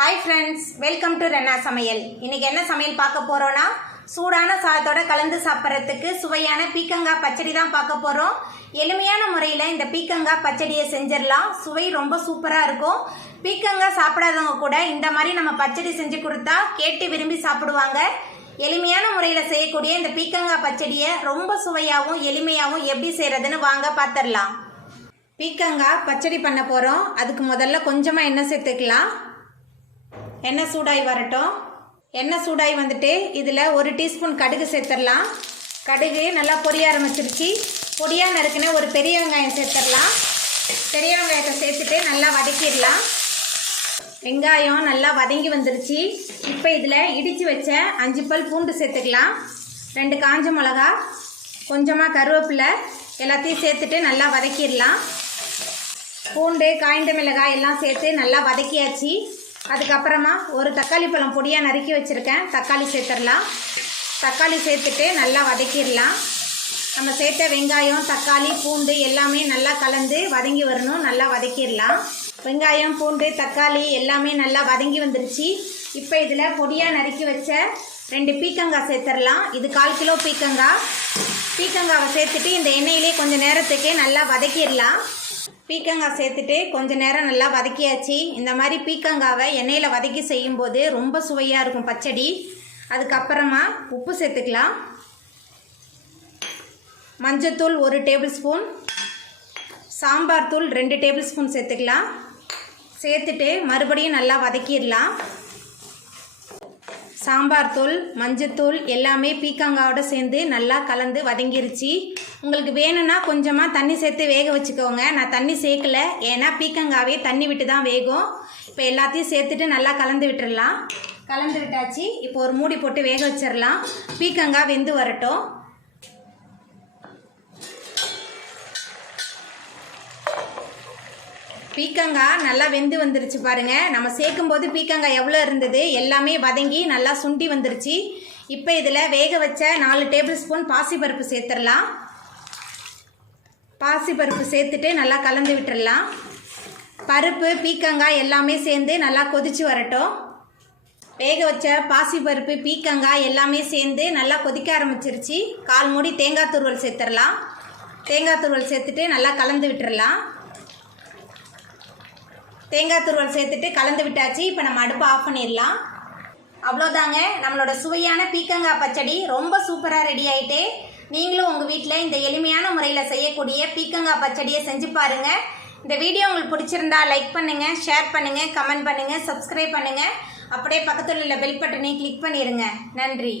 Hi friends welcome to Rena Samayal इनके என்ன சமையல் பார்க்க போறோம்னா சூடான சாதத்தோட கலந்து சாப்பிடுறதுக்கு சுவையான பீக்கங்காய் பச்சடி தான் பார்க்க போறோம். எளிமையான முறையில் இந்த பீக்கங்காய் பச்சடியை செஞ்சிரலாம். சுவை ரொம்ப சூப்பரா இருக்கும். பீக்கங்காய் சாப்பிடாதவங்க கூட இந்த மாதிரி நம்ம பச்சடி செஞ்சு கொடுத்தா கேட்டு விரும்பி சாப்பிடுவாங்க. எளிமையான முறையில் செய்யக்கூடிய இந்த பீக்கங்காய் பச்சடியை ரொம்ப சுவையாகவும் எளிமையாகவும் எப்படி செய்யறதுன்னு வாங்க பார்த்துடலாம். பீக்கங்காய் பச்சடி பண்ண போறோம். அதுக்கு முதல்ல கொஞ்சமா எண்ணெய் சேர்த்துக்கலாம். எண்ணெய் சூடாகி வரட்டும். எண்ணெய் சூடாகி வந்துட்டு இதில் 1 டீஸ்பூன் கடுகு சேர்த்துடலாம். கடுகு நல்லா பொரிய ஆரம்பிச்சிருச்சு. பொடியாக நறுக்குன ஒரு பெரிய வெங்காயம் சேர்த்துடலாம். பெரிய வெங்காயத்தை சேர்த்துட்டு நல்லா வதக்கிடலாம். வெங்காயம் நல்லா வதங்கி வந்துருச்சு. இப்போ இதில் இடித்து வச்ச 5 பல் பூண்டு சேர்த்துக்கலாம். 2 காஞ்ச மிளகா, கொஞ்சமாக கருவேப்பிலை எல்லாத்தையும் சேர்த்துட்டு நல்லா வதக்கிடலாம். பூண்டு காய்ந்த மிளகாய் எல்லாம் சேர்த்து நல்லா வதக்கியாச்சு. அதுக்கப்புறமா ஒரு தக்காளி பழம் பொடியாக நறுக்கி வச்சுருக்கேன். தக்காளி சேர்த்துடலாம். தக்காளி சேர்த்துட்டு நல்லா வதக்கிடலாம். நம்ம சேர்த்த வெங்காயம் தக்காளி பூண்டு எல்லாமே நல்லா கலந்து வதங்கி வரணும். நல்லா வதக்கிடலாம். வெங்காயம் பூண்டு தக்காளி எல்லாமே நல்லா வதங்கி வந்துருச்சு. இப்போ இதில் பொடியாக நறுக்கி வச்ச 2 பீக்கங்காய் சேர்த்துடலாம். இது 1/4 கிலோ பீக்கங்காய். பீக்கங்காவை சேர்த்துட்டு இந்த எண்ணெயிலே கொஞ்சம் நேரத்துக்கு நல்லா வதக்கிடலாம். பீக்கங்காய் சேர்த்துட்டு கொஞ்சம் நேரம் நல்லா வதக்கியாச்சு. இந்த மாதிரி பீக்கங்காவை எண்ணெயில் வதக்கி செய்யும்போது ரொம்ப சுவையாக இருக்கும் பச்சடி. அதுக்கப்புறமா உப்பு சேர்த்துக்கலாம். மஞ்சத்தூள் 1 டேபிள் ஸ்பூன், சாம்பார் தூள் 2 டேபிள் ஸ்பூன் சேர்த்துக்கலாம். சேர்த்துட்டு மறுபடியும் நல்லா வதக்கிடலாம். சாம்பார் தூள் மஞ்சத்தூள் எல்லாமே பீக்கங்காவோட சேர்ந்து நல்லா கலந்து வதங்கிருச்சு. உங்களுக்கு வேணும்னா கொஞ்சமாக தண்ணி சேர்த்து வேக வச்சுக்கோங்க. நான் தண்ணி சேர்க்கலை, ஏன்னா பீக்கங்காவே தண்ணி விட்டு தான் வேகும். இப்போ எல்லாத்தையும் சேர்த்துட்டு நல்லா கலந்து விட்டுடலாம். கலந்து விட்டாச்சு. இப்போ ஒரு மூடி போட்டு வேக வச்சிடலாம். பீக்கங்காய் வெந்து வரட்டும். பீக்கங்காய் நல்லா வெந்து வந்துருச்சு பாருங்கள். நம்ம சேர்க்கும்போது பீக்கங்காய் எவ்வளோ இருந்தது எல்லாமே வதங்கி நல்லா சுண்டி வந்துருச்சு. இப்போ இதில் வேக வச்ச 4 டேபிள் ஸ்பூன் பாசிப்பருப்பு சேர்த்துடலாம். பாசிப்பருப்பு சேர்த்துட்டு நல்லா கலந்து விட்டுடலாம். பருப்பு பீக்கங்காய் எல்லாமே சேர்ந்து நல்லா கொதிச்சு வரட்டும். வேக வச்ச பாசிப்பருப்பு பீக்கங்காய் எல்லாமே சேர்ந்து நல்லா கொதிக்க ஆரம்பிச்சிருச்சு. 1/4 மூடி தேங்காய் துருவல் சேர்த்துடலாம். தேங்காய் துருவல் சேர்த்துட்டு நல்லா கலந்து விட்டுடலாம். தேங்காய் துருவல் சேர்த்துட்டு கலந்து விட்டாச்சு. இப்போ நம்ம அடுப்பை ஆஃப் பண்ணிடலாம். அவ்வளோதாங்க, நம்மளோட சுவையான பீக்கங்காய் பச்சடி ரொம்ப சூப்பராக ரெடி ஆகிட்டு. நீங்களும் உங்கள் வீட்டில் இந்த எளிமையான முறையில் செய்யக்கூடிய பீக்கங்காய் பச்சடியை செஞ்சு பாருங்கள். இந்த வீடியோ உங்களுக்கு பிடிச்சிருந்தா லைக் பண்ணுங்கள், ஷேர் பண்ணுங்கள், கமெண்ட் பண்ணுங்கள், சப்ஸ்கிரைப் பண்ணுங்கள். அப்படியே பக்கத்தில் உள்ள பெல் பட்டனை கிளிக் பண்ணிடுங்க. நன்றி.